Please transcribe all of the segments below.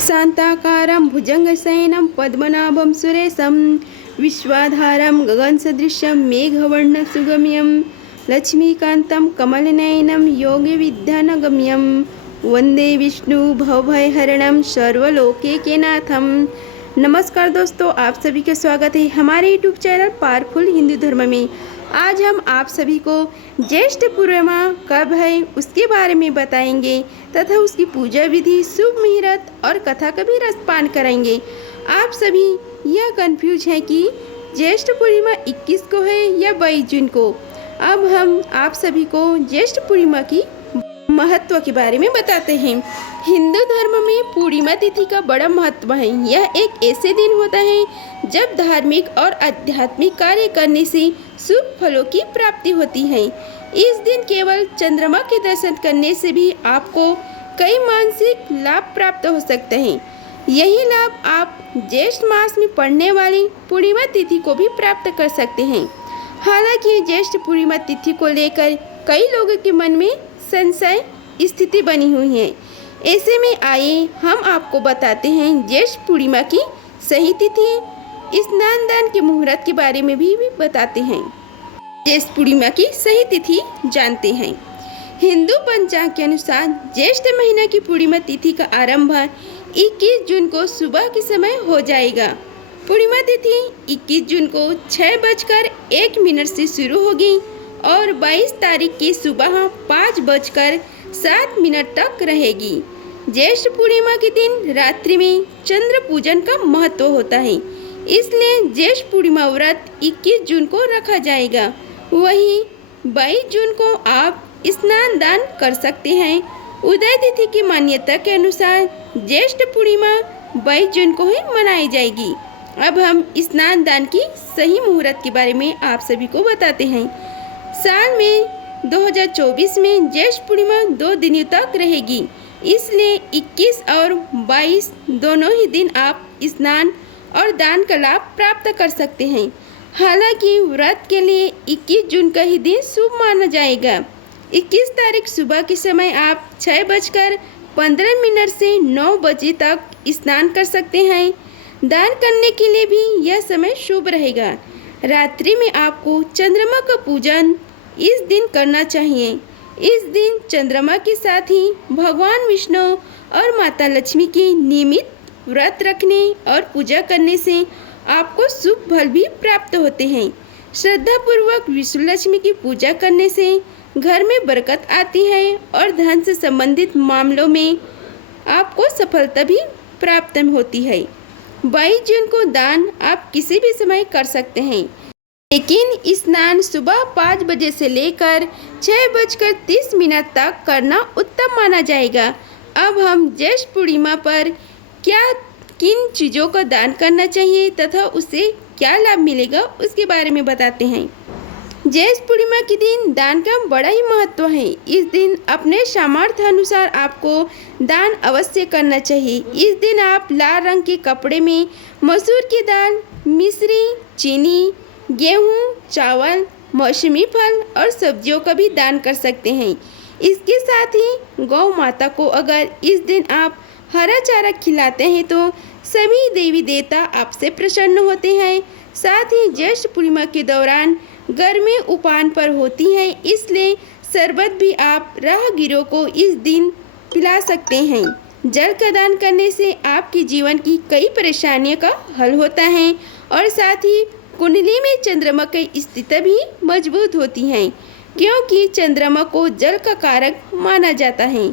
शान्ताकारं भुजङ्गशयनं पद्मनाभं सुरेशं विश्वाधारं गगनसदृशं मेघवर्णसुगम्यं लक्ष्मीकान्तं कमलनयनं योगिविद्यानगम्यं वंदे विष्णु भवभयहरणं सर्वलोकैकनाथं। नमस्कार दोस्तों, आप सभी का स्वागत है हमारे यूट्यूब चैनल पावरफुल हिंदू धर्म में। आज हम आप सभी को ज्येष्ठ पूर्णिमा कब है उसके बारे में बताएंगे तथा उसकी पूजा विधि, शुभ मुहूर्त और कथा का भी रसपान कराएंगे। आप सभी यह कंफ्यूज हैं कि ज्येष्ठ पूर्णिमा 21 को है या 22 जून को। अब हम आप सभी को ज्येष्ठ पूर्णिमा की महत्व के बारे में बताते हैं। हिंदू धर्म में पूर्णिमा तिथि का बड़ा महत्व है। यह एक ऐसे दिन होता है जब धार्मिक और आध्यात्मिक कार्य करने से शुभ फलों की प्राप्ति होती है। इस दिन केवल चंद्रमा के दर्शन करने से भी आपको कई मानसिक लाभ प्राप्त हो सकते हैं। यही लाभ आप ज्येष्ठ मास में पड़ने वाली पूर्णिमा तिथि को भी प्राप्त कर सकते हैं। हालांकि ज्येष्ठ पूर्णिमा तिथि को लेकर कई लोगों के मन में संशय स्थिति बनी हुई है। ऐसे में आइए हम आपको बताते हैं ज्येष्ठ पूर्णिमा की सही तिथि, स्नान दान के मुहूर्त के बारे में भी बताते हैं। ज्येष्ठ पूर्णिमा की सही तिथि जानते हैं। हिंदू पंचांग के अनुसार ज्येष्ठ महीना की पूर्णिमा तिथि का आरंभ 21 जून को सुबह के समय हो जाएगा। पूर्णिमा तिथि 21 जून को 6:01 से शुरू होगी और 22 तारीख की सुबह 5:07 तक रहेगी। ज्येष्ठ पूर्णिमा के दिन रात्रि में चंद्र पूजन का महत्व होता है, इसलिए ज्येष्ठ पूर्णिमा व्रत 21 जून को रखा जाएगा। वहीं 22 जून को आप स्नान दान कर सकते हैं। उदय तिथि की मान्यता के अनुसार ज्येष्ठ पूर्णिमा 22 जून को ही मनाई जाएगी। अब हम स्नान दान की सही मुहूर्त के बारे में आप सभी को बताते हैं। साल में 2024 में ज्येष्ठ पूर्णिमा 2 दिनों तक रहेगी, इसलिए 21 और 22 दोनों ही दिन आप स्नान और दान का लाभ प्राप्त कर सकते हैं। हालांकि व्रत के लिए 21 जून का ही दिन शुभ माना जाएगा। 21 तारीख सुबह के समय आप 6:15 से 9 बजे तक स्नान कर सकते हैं। दान करने के लिए भी यह समय शुभ रहेगा। रात्रि में आपको चंद्रमा का पूजन इस दिन करना चाहिए। इस दिन चंद्रमा के साथ ही भगवान विष्णु और माता लक्ष्मी की नियमित व्रत रखने और पूजा करने से आपको शुभ फल भी प्राप्त होते हैं। श्रद्धा पूर्वक विष्णु लक्ष्मी की पूजा करने से घर में बरकत आती है और धन से संबंधित मामलों में आपको सफलता भी प्राप्त होती है। 22 जून को दान आप किसी भी समय कर सकते हैं, लेकिन स्नान सुबह 5 बजे से लेकर 6:30 तक करना उत्तम माना जाएगा। अब हम ज्येष्ठ पूर्णिमा पर किन चीज़ों का दान करना चाहिए तथा उससे क्या लाभ मिलेगा उसके बारे में बताते हैं। ज्येष्ठ पूर्णिमा के दिन दान का बड़ा ही महत्व है। इस दिन अपने सामर्थ्य अनुसार आपको दान अवश्य करना चाहिए। इस दिन आप लाल रंग के कपड़े में मसूर की दाल, मिश्री, चीनी, गेहूँ, चावल, मौसमी फल और सब्जियों का भी दान कर सकते हैं। इसके साथ ही गौ माता को अगर इस दिन आप हरा चारा खिलाते हैं तो सभी देवी देवता आपसे प्रसन्न होते हैं। साथ ही ज्येष्ठ पूर्णिमा के दौरान गर्मी उफान पर होती है, इसलिए शरबत भी आप राहगीरों को इस दिन पिला सकते हैं। जल का दान करने से आपके जीवन की कई परेशानियों का हल होता है और साथ ही कुंडली में चंद्रमा की स्थिति भी मजबूत होती है, क्योंकि चंद्रमा को जल का कारक माना जाता है।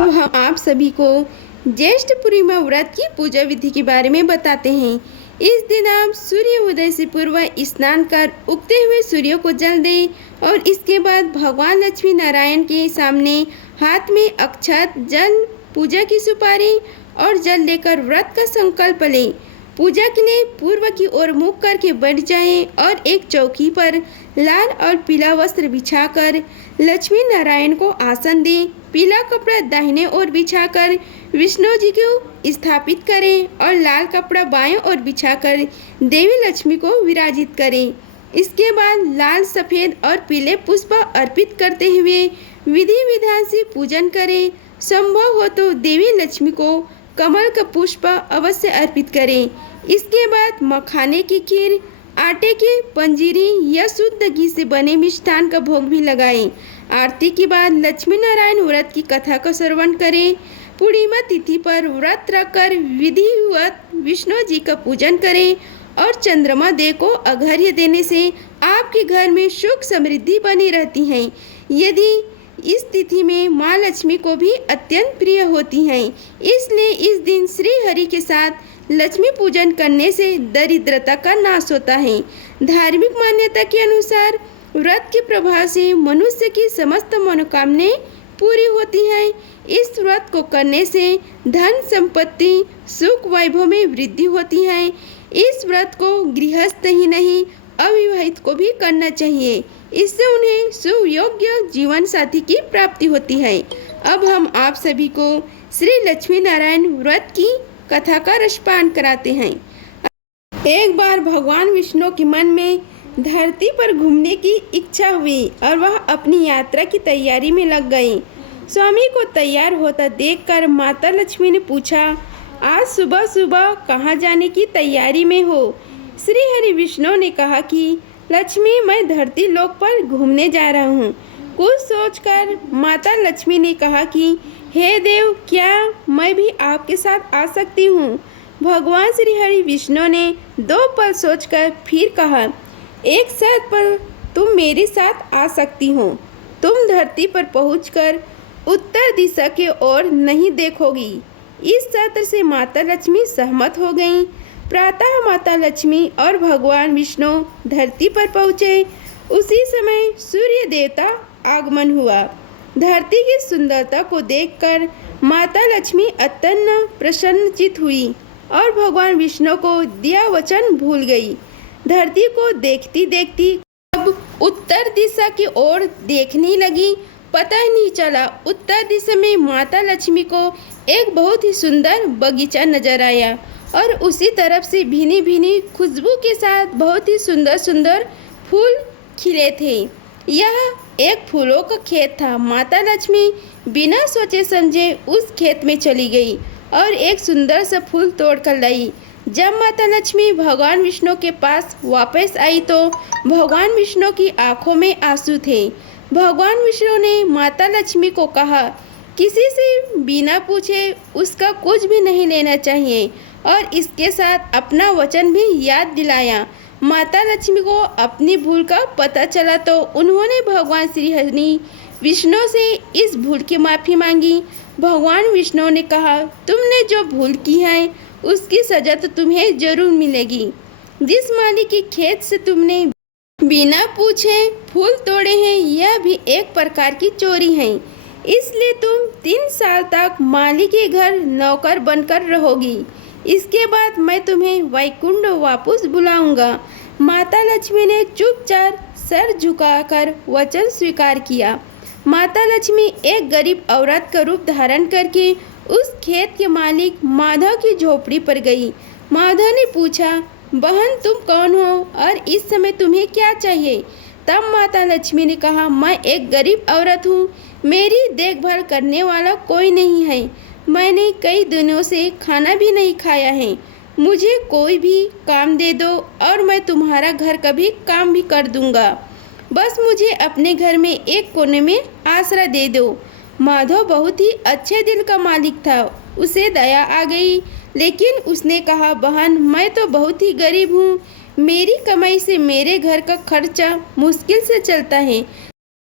अब हम आप सभी को ज्येष्ठ पूर्णिमा व्रत की पूजा विधि के बारे में बताते हैं। इस दिन आप सूर्य उदय से पूर्व स्नान कर उगते हुए सूर्य को जल दें और इसके बाद भगवान लक्ष्मी नारायण के सामने हाथ में अक्षत, जल, पूजा की सुपारी और जल लेकर व्रत का संकल्प लें। पूजा के लिए पूर्व की ओर मुख करके बैठ जाएं और एक चौकी पर लाल और पीला वस्त्र बिछाकर लक्ष्मी नारायण को आसन दें। पीला कपड़ा दाहिने ओर बिछाकर विष्णु जी को स्थापित करें और लाल कपड़ा बाएं ओर बिछाकर देवी लक्ष्मी को विराजित करें। इसके बाद लाल, सफ़ेद और पीले पुष्प अर्पित करते हुए विधि विधान से पूजन करें। संभव हो तो देवी लक्ष्मी को कमल का पुष्प अवश्य अर्पित करें। इसके बाद मखाने की खीर, आटे की पंजीरी या शुद्ध घी से बने मिष्ठान का भोग भी लगाएं। आरती के बाद लक्ष्मी नारायण व्रत की कथा का श्रवण करें। पूर्णिमा तिथि पर व्रत रखकर विधिवत विष्णु जी का पूजन करें और चंद्रमा देव को अर्घ्य देने से आपके घर में सुख समृद्धि बनी रहती है। यदि इस तिथि में माँ लक्ष्मी को भी अत्यंत प्रिय होती हैं, इसलिए इस दिन श्री हरि के साथ लक्ष्मी पूजन करने से दरिद्रता का नाश होता है। धार्मिक मान्यता के अनुसार व्रत के प्रभाव से मनुष्य की समस्त मनोकामनाएं पूरी होती हैं। इस व्रत को करने से धन संपत्ति सुख वैभव में वृद्धि होती है। इस व्रत को गृहस्थ ही नहीं अविवाहित को भी करना चाहिए। इससे उन्हें सुयोग्य जीवन साथी की प्राप्ति होती है। अब हम आप सभी को श्री लक्ष्मी नारायण व्रत की कथा का रसपान कराते हैं। एक बार भगवान विष्णु के मन में धरती पर घूमने की इच्छा हुई और वह अपनी यात्रा की तैयारी में लग गए। स्वामी को तैयार होता देखकर माता लक्ष्मी ने पूछा, आज सुबह सुबह कहाँ जाने की तैयारी में हो? श्री हरि विष्णु ने कहा कि लक्ष्मी, मैं धरती लोक पर घूमने जा रहा हूँ। कुछ सोचकर माता लक्ष्मी ने कहा कि हे देव, क्या मैं भी आपके साथ आ सकती हूँ? भगवान श्री हरि विष्णु ने 2 पल सोचकर फिर कहा, एक शर्त पर तुम मेरे साथ आ सकती हो। तुम धरती पर पहुंचकर उत्तर दिशा की ओर नहीं देखोगी। इस शर्त से माता लक्ष्मी सहमत हो गईं। प्रातः माता लक्ष्मी और भगवान विष्णु धरती पर पहुँचे। उसी समय सूर्य देवता आगमन हुआ। धरती की सुंदरता को देखकर माता लक्ष्मी अत्यंत प्रसन्नचित हुई और भगवान विष्णु को दिया वचन भूल गई। धरती को देखती देखती अब उत्तर दिशा की ओर देखने लगी। पता ही नहीं चला उत्तर दिशा में माता लक्ष्मी को एक बहुत ही सुंदर बगीचा नजर आया और उसी तरफ से भीनी भीनी खुशबू के साथ बहुत ही सुंदर सुंदर फूल खिले थे। यह एक फूलों का खेत था। माता लक्ष्मी बिना सोचे समझे उस खेत में चली गई और एक सुंदर सा फूल तोड़ कर लाई। जब माता लक्ष्मी भगवान विष्णु के पास वापस आई तो भगवान विष्णु की आंखों में आंसू थे। भगवान विष्णु ने माता लक्ष्मी को कहा, किसी से बिना पूछे उसका कुछ भी नहीं लेना चाहिए और इसके साथ अपना वचन भी याद दिलाया। माता लक्ष्मी को अपनी भूल का पता चला तो उन्होंने भगवान श्री हरि विष्णु से इस भूल की माफ़ी मांगी। भगवान विष्णु ने कहा, तुमने जो भूल की है उसकी सजा तो तुम्हें जरूर मिलेगी। जिस माली के खेत से तुमने बिना पूछे फूल तोड़े हैं, यह भी एक प्रकार की चोरी है। इसलिए तुम 3 साल तक माली के घर नौकर बनकर रहोगी। इसके बाद मैं तुम्हें वैकुंठ वापस बुलाऊंगा। माता लक्ष्मी ने चुपचाप सर झुकाकर वचन स्वीकार किया। माता लक्ष्मी एक गरीब औरत का रूप धारण करके उस खेत के मालिक माधव की झोपड़ी पर गई। माधव ने पूछा, बहन तुम कौन हो और इस समय तुम्हें क्या चाहिए? तब माता लक्ष्मी ने कहा, मैं एक गरीब औरत हूँ। मेरी देखभाल करने वाला कोई नहीं है। मैंने कई दिनों से खाना भी नहीं खाया है। मुझे कोई भी काम दे दो और मैं तुम्हारा घर का भी काम भी कर दूंगा। बस मुझे अपने घर में एक कोने में आसरा दे दो। माधव बहुत ही अच्छे दिल का मालिक था। उसे दया आ गई, लेकिन उसने कहा, बहन मैं तो बहुत ही गरीब हूँ। मेरी कमाई से मेरे घर का खर्चा मुश्किल से चलता है।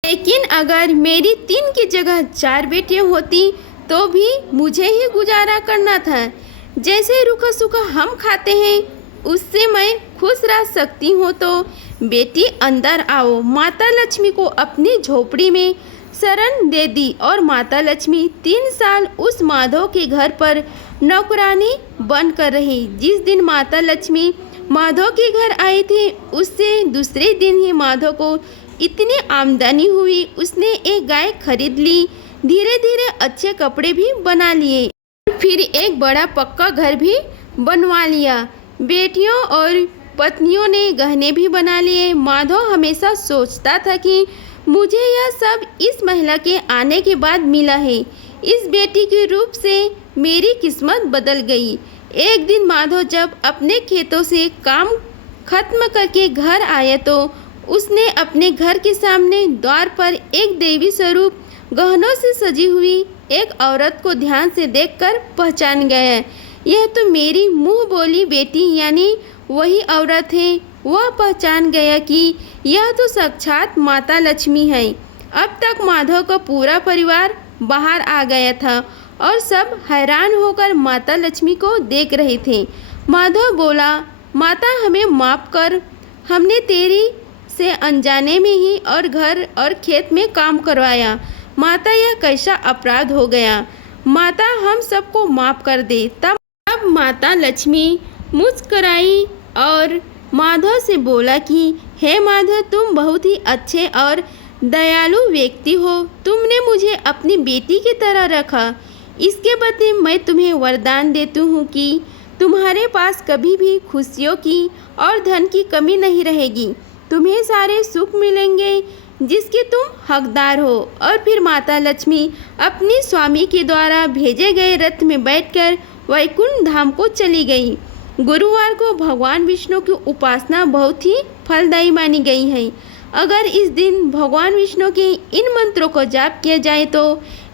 लेकिन अगर मेरी 3 की जगह 4 बेटियाँ होती तो भी मुझे ही गुजारा करना था। जैसे रूखा सूखा हम खाते हैं उससे मैं खुश रह सकती हूँ। तो बेटी अंदर आओ। माता लक्ष्मी को अपनी झोपड़ी में शरण दे दी और माता लक्ष्मी 3 साल उस माधव के घर पर नौकरानी बन कर रही। जिस दिन माता लक्ष्मी माधव के घर आई थी उससे दूसरे दिन ही माधव को इतनी आमदनी हुई, उसने एक गाय खरीद ली। धीरे धीरे अच्छे कपड़े भी बना लिए, फिर एक बड़ा पक्का घर भी बनवा लिया। बेटियों और पत्नियों ने गहने भी बना लिए। माधव हमेशा सोचता था कि मुझे यह सब इस महिला के आने के बाद मिला है। इस बेटी के रूप से मेरी किस्मत बदल गई। एक दिन माधव जब अपने खेतों से काम खत्म करके घर आया तो उसने अपने घर के सामने द्वार पर एक देवी स्वरूप गहनों से सजी हुई एक औरत को ध्यान से देखकर पहचान गया। यह तो मेरी मुंह बोली बेटी यानी वही औरत है। वह पहचान गया कि यह तो साक्षात माता लक्ष्मी है। अब तक माधव का पूरा परिवार बाहर आ गया था और सब हैरान होकर माता लक्ष्मी को देख रहे थे। माधव बोला, माता हमें माफ़ कर, हमने तेरी से अनजाने में ही और घर और खेत में काम करवाया। माता यह कैसा अपराध हो गया, माता हम सबको माफ़ कर दे। तब माता लक्ष्मी मुस्कराई और माधव से बोला कि हे माधव, तुम बहुत ही अच्छे और दयालु व्यक्ति हो। तुमने मुझे अपनी बेटी की तरह रखा। इसके बदले मैं तुम्हें वरदान देती हूँ कि तुम्हारे पास कभी भी खुशियों की और धन की कमी नहीं रहेगी। तुम्हें सारे सुख मिलेंगे जिसके तुम हकदार हो। और फिर माता लक्ष्मी अपनी स्वामी के द्वारा भेजे गए रथ में बैठकर वैकुंठ धाम को चली गई। गुरुवार को भगवान विष्णु की उपासना बहुत ही फलदायी मानी गई है। अगर इस दिन भगवान विष्णु के इन मंत्रों को जाप किया जाए तो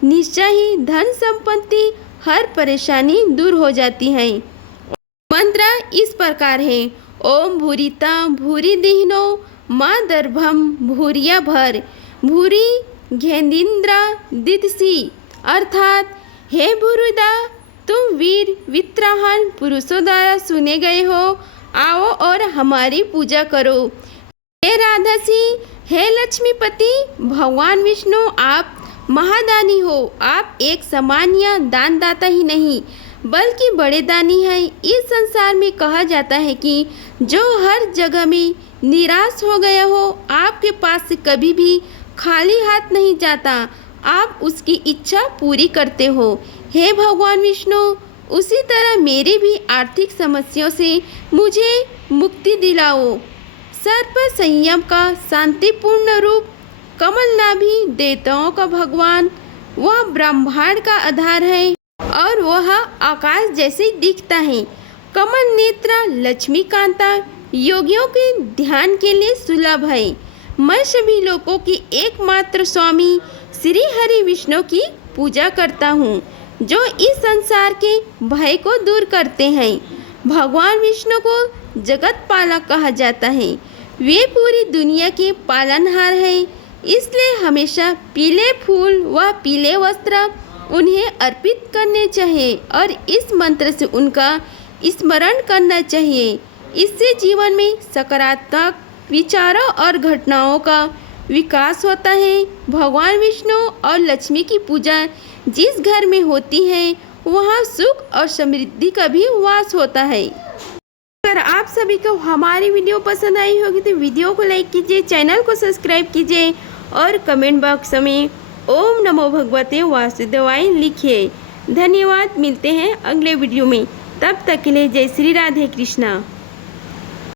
निश्चय ही धन संपत्ति हर परेशानी दूर हो जाती है। मंत्र इस प्रकार है, ओम भूरिता भूरि दीनो माँ दर्भम भूरिया भर भूरि घेंद्रा दिदसी, अर्थात हे भूरुदा, तुम वीर वित्राहन पुरुषों द्वारा सुने गए हो, आओ और हमारी पूजा करो। हे राधासी, हे लक्ष्मीपति, भगवान विष्णु आप महादानी हो। आप एक सामान्य दानदाता ही नहीं बल्कि बड़े दानी हैं। इस संसार में कहा जाता है कि जो हर जगह में निराश हो गया हो आपके पास से कभी भी खाली हाथ नहीं जाता। आप उसकी इच्छा पूरी करते हो। हे भगवान विष्णु, उसी तरह मेरी भी आर्थिक समस्याओं से मुझे मुक्ति दिलाओ। सर्प संयम का शांतिपूर्ण रूप, कमलनाभि देवताओं का भगवान, वह ब्रह्मांड का आधार है और वह आकाश जैसे दिखता है। कमल नेत्रा लक्ष्मीकांता योगियों के ध्यान के लिए सुलभ है। मैं सभी लोगों की एकमात्र स्वामी श्री हरि विष्णु की पूजा करता हूँ जो इस संसार के भय को दूर करते हैं। भगवान विष्णु को जगत पालक कहा जाता है। वे पूरी दुनिया के पालनहार हैं। इसलिए हमेशा पीले फूल व पीले वस्त्र उन्हें अर्पित करने चाहिए और इस मंत्र से उनका स्मरण करना चाहिए। इससे जीवन में सकारात्मक विचारों और घटनाओं का विकास होता है। भगवान विष्णु और लक्ष्मी की पूजा जिस घर में होती है वहाँ सुख और समृद्धि का भी वास होता है। अगर आप सभी को हमारी वीडियो पसंद आई होगी तो वीडियो को लाइक कीजिए, चैनल को सब्सक्राइब कीजिए और कमेंट बॉक्स में ओम नमो भगवते वासुदेवाय लिखिए। धन्यवाद। मिलते हैं अगले वीडियो में। तब तक के लिए जय श्री राधे कृष्णा।